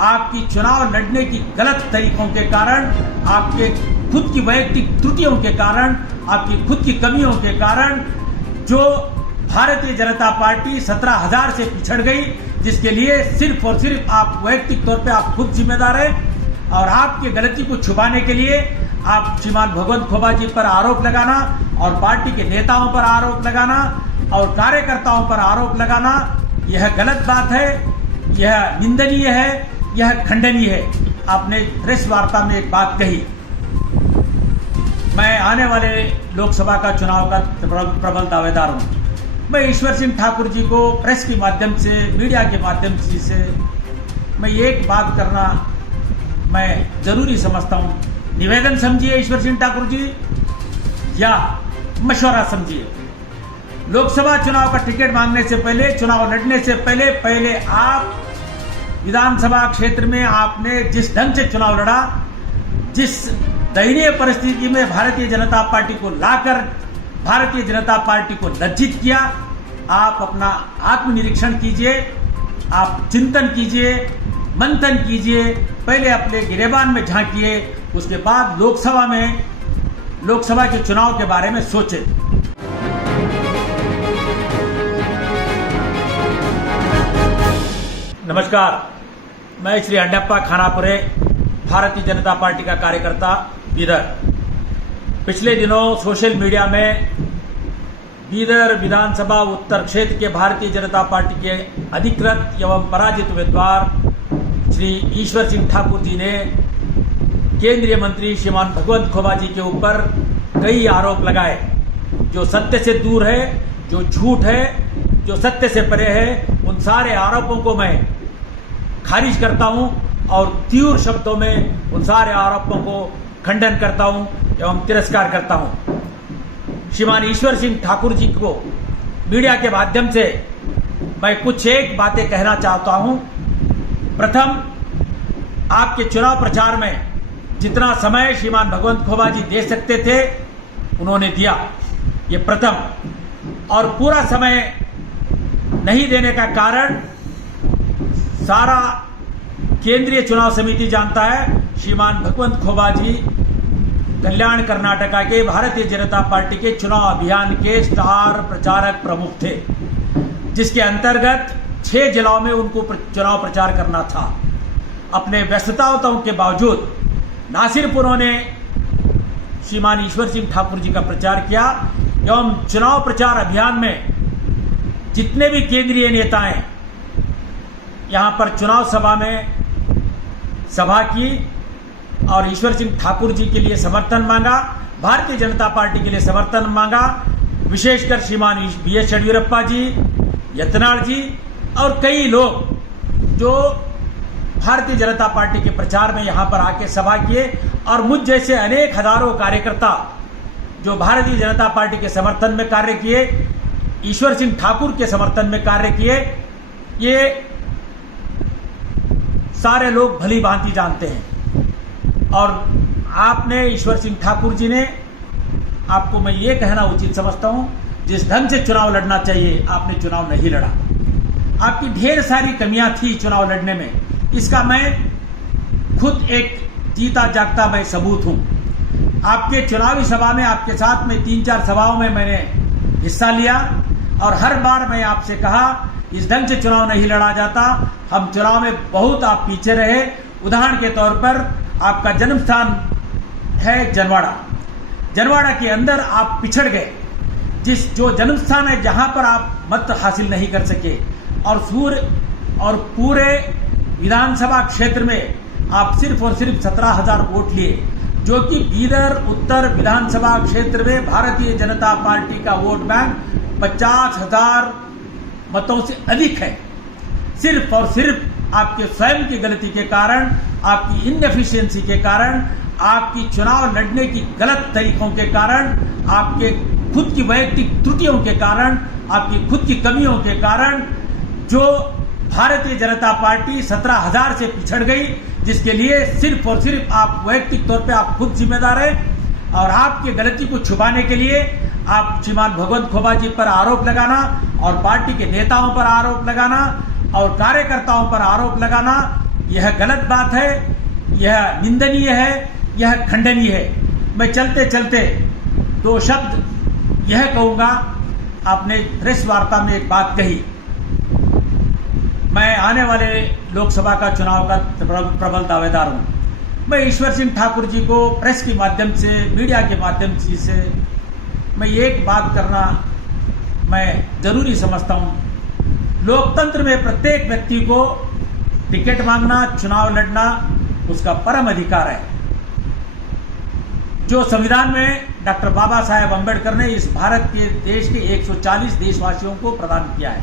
आपकी चुनाव लड़ने की गलत तरीकों के कारण, आपके खुद की वैयक्तिक त्रुटियों के कारण, आपकी खुद की कमियों के कारण जो भारतीय जनता पार्टी 17,000 से पिछड़ गई, जिसके लिए सिर्फ और सिर्फ आप वैयक्तिक तौर पे आप खुद जिम्मेदार हैं। और आपकी गलती को छुपाने के लिए आप श्रीमान भगवंत खोबा जी पर आरोप लगाना और पार्टी के नेताओं पर आरोप लगाना और कार्यकर्ताओं पर आरोप लगाना, यह गलत बात है, यह निंदनीय है, यह खंडनीय है। आपने प्रेस वार्ता में एक बात कही, मैं आने वाले लोकसभा का चुनाव का प्रबल दावेदार हूं। मैं ईश्वर सिंह ठाकुर जी को प्रेस के माध्यम से, मीडिया के माध्यम से मैं एक बात करना मैं जरूरी समझता हूं। निवेदन समझिए ईश्वर सिंह ठाकुर जी या मशवरा समझिए। लोकसभा चुनाव का टिकट मांगने से पहले, चुनाव लड़ने से पहले आप विधानसभा क्षेत्र में आपने जिस ढंग से चुनाव लड़ा, जिस दयनीय परिस्थिति में भारतीय जनता पार्टी को लाकर भारतीय जनता पार्टी को लज्जित किया, आप अपना आत्मनिरीक्षण कीजिए, आप चिंतन कीजिए, मंथन कीजिए, पहले अपने गिरेबान में झांकिए, उसके बाद लोकसभा के चुनाव के बारे में सोचें। नमस्कार, मैं श्री अंडप्पा खानापुरे, भारतीय जनता पार्टी का कार्यकर्ता, बीदर। पिछले दिनों सोशल मीडिया में बीदर विधानसभा उत्तर क्षेत्र के भारतीय जनता पार्टी के अधिकृत एवं पराजित उम्मीदवार श्री ईश्वर सिंह ठाकुर जी ने केंद्रीय मंत्री श्रीमान भगवंत खोबा जी के ऊपर कई आरोप लगाए, जो सत्य से दूर है, जो झूठ है, जो सत्य से परे है। उन सारे आरोपों को मैं खारिज करता हूं और तीव्र शब्दों में उन सारे आरोपों को खंडन करता हूं एवं तिरस्कार करता हूं। श्रीमान ईश्वर सिंह ठाकुर जी को मीडिया के माध्यम से मैं कुछ एक बातें कहना चाहता हूं। प्रथम, आपके चुनाव प्रचार में जितना समय श्रीमान भगवंत खोबा जी दे सकते थे उन्होंने दिया, ये प्रथम। और पूरा समय नहीं देने का कारण सारा केंद्रीय चुनाव समिति जानता है। श्रीमान भगवंत खोबा जी कल्याण कर्नाटका के भारतीय जनता पार्टी के चुनाव अभियान के स्टार प्रचारक प्रमुख थे, जिसके अंतर्गत 6 जिलों में उनको चुनाव प्रचार करना था। अपने व्यस्तताओं के बावजूद ना सिर्फ उन्होंने श्रीमान ईश्वर सिंह ठाकुर जी का प्रचार किया एवं चुनाव प्रचार अभियान में जितने भी केंद्रीय नेताएं यहां पर चुनाव सभा में सभा की और ईश्वर सिंह ठाकुर जी के लिए समर्थन मांगा, भारतीय जनता पार्टी के लिए समर्थन मांगा। विशेषकर श्रीमान बीएस येडियुरप्पा जी, यत्नाल जी और कई लोग जो भारतीय जनता पार्टी के प्रचार में यहां पर आके सभा किए, और मुझ जैसे अनेक हजारों कार्यकर्ता जो भारतीय जनता पार्टी के समर्थन में कार्य किए, ईश्वर सिंह ठाकुर के समर्थन में कार्य किए, ये सारे लोग भली भांति जानते हैं। और आपने, ईश्वर सिंह ठाकुर जी ने, आपको मैं ये कहना उचित समझता हूं, जिस ढंग से चुनाव लड़ना चाहिए आपने चुनाव नहीं लड़ा। आपकी ढेर सारी कमियां थी चुनाव लड़ने में, इसका मैं खुद एक जीता जागता मैं सबूत हूं। आपके चुनावी सभा में, आपके साथ में 3-4 सभाओं में मैंने हिस्सा लिया और हर बार मैं आपसे कहा इस ढंग से चुनाव नहीं लड़ा जाता, हम चुनाव में बहुत आप पीछे रहे। उदाहरण के तौर पर आपका जन्म स्थान है जनवाड़ा के अंदर आप पिछड़ गए, जो जन्म स्थान है जहां पर आप मत हासिल नहीं कर सके, और पूरे विधानसभा क्षेत्र में आप सिर्फ और सिर्फ 17,000 वोट लिए, जो कि बीदर उत्तर विधानसभा क्षेत्र में भारतीय जनता पार्टी का वोट बैंक 50,000 मतों से अधिक है। सिर्फ और सिर्फ आपके स्वयं की गलती के कारण, आपकी इनएफिशिएंसी के कारण, आपकी चुनाव लड़ने की गलत तरीकों के कारण, आपके खुद की वैयक्तिक त्रुटियों के कारण, आपकी खुद की कमियों के कारण जो भारतीय जनता पार्टी 17,000 से पिछड़ गई, जिसके लिए सिर्फ और सिर्फ आप वैयक्तिक तौर पे आप खुद जिम्मेदार हैं। और आपकी गलती को छुपाने के लिए आप श्रीमान भगवंत खोबा जी पर आरोप लगाना और पार्टी के नेताओं पर आरोप लगाना और कार्यकर्ताओं पर आरोप लगाना, यह गलत बात है, यह निंदनीय है, यह खंडनीय है। मैं चलते चलते दो शब्द यह कहूंगा, आपने प्रेस वार्ता में एक बात कही, मैं आने वाले लोकसभा का चुनाव का प्रबल दावेदार हूं। मैं ईश्वर सिंह ठाकुर जी को प्रेस के माध्यम से, मीडिया के माध्यम से मैं एक बात करना मैं जरूरी समझता हूं। लोकतंत्र में प्रत्येक व्यक्ति को टिकट मांगना, चुनाव लड़ना उसका परम अधिकार है, जो संविधान में डॉक्टर बाबा साहेब अम्बेडकर ने इस भारत के देश के 140 देशवासियों को प्रदान किया है।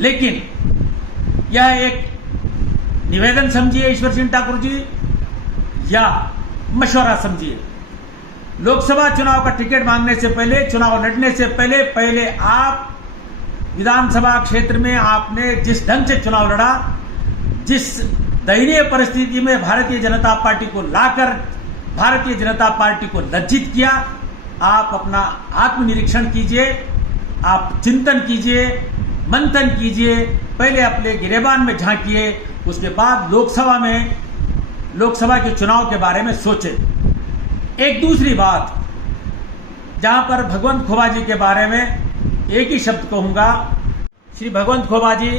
लेकिन यह एक निवेदन समझिए ईश्वर सिंह ठाकुर जी, या मशवरा समझिए। लोकसभा चुनाव का टिकट मांगने से पहले, चुनाव लड़ने से पहले आप विधानसभा क्षेत्र में आपने जिस ढंग से चुनाव लड़ा, जिस दयनीय परिस्थिति में भारतीय जनता पार्टी को लाकर भारतीय जनता पार्टी को लज्जित किया, आप अपना आत्मनिरीक्षण कीजिए, आप चिंतन कीजिए, मंथन कीजिए, पहले अपने गिरेबान में झांकिए, उसके बाद लोकसभा के चुनाव के बारे में सोचे। एक दूसरी बात, जहां पर भगवंत खोबा जी के बारे में एक ही शब्द कहूंगा। श्री भगवंत खोबा जी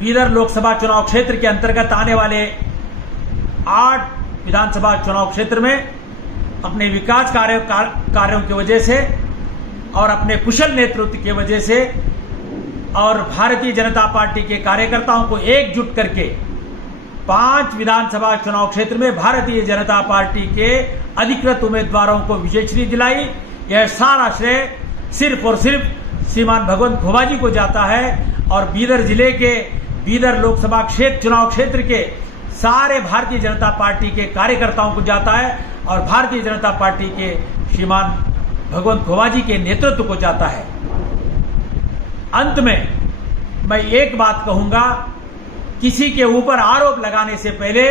बीदर लोकसभा चुनाव क्षेत्र के अंतर्गत आने वाले 8 विधानसभा चुनाव क्षेत्र में अपने विकास कार्यों की वजह से और अपने कुशल नेतृत्व की वजह से और भारतीय जनता पार्टी के कार्यकर्ताओं को एकजुट करके 5 विधानसभा चुनाव क्षेत्र में भारतीय जनता पार्टी के अधिकृत उम्मीदवारों को विजयश्री दिलाई। यह सारा श्रेय सिर्फ और सिर्फ श्रीमान भगवंत खोबा जी को जाता है और बीदर जिले के बीदर लोकसभा चुनाव क्षेत्र के सारे भारतीय जनता पार्टी के कार्यकर्ताओं को जाता है और भारतीय जनता पार्टी के श्रीमान भगवंत खोबा जी के नेतृत्व को जाता है। अंत में मैं एक बात कहूंगा, किसी के ऊपर आरोप लगाने से पहले,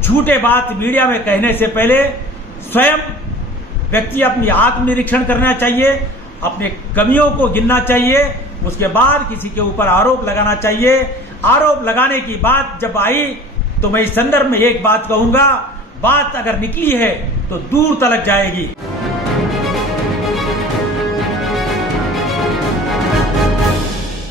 झूठे बात मीडिया में कहने से पहले स्वयं व्यक्ति अपनी आत्मनिरीक्षण करना चाहिए, अपने कमियों को गिनना चाहिए, उसके बाद किसी के ऊपर आरोप लगाना चाहिए। आरोप लगाने की बात जब आई तो मैं इस संदर्भ में एक बात कहूंगा, बात अगर निकली है तो दूर तलक जाएगी।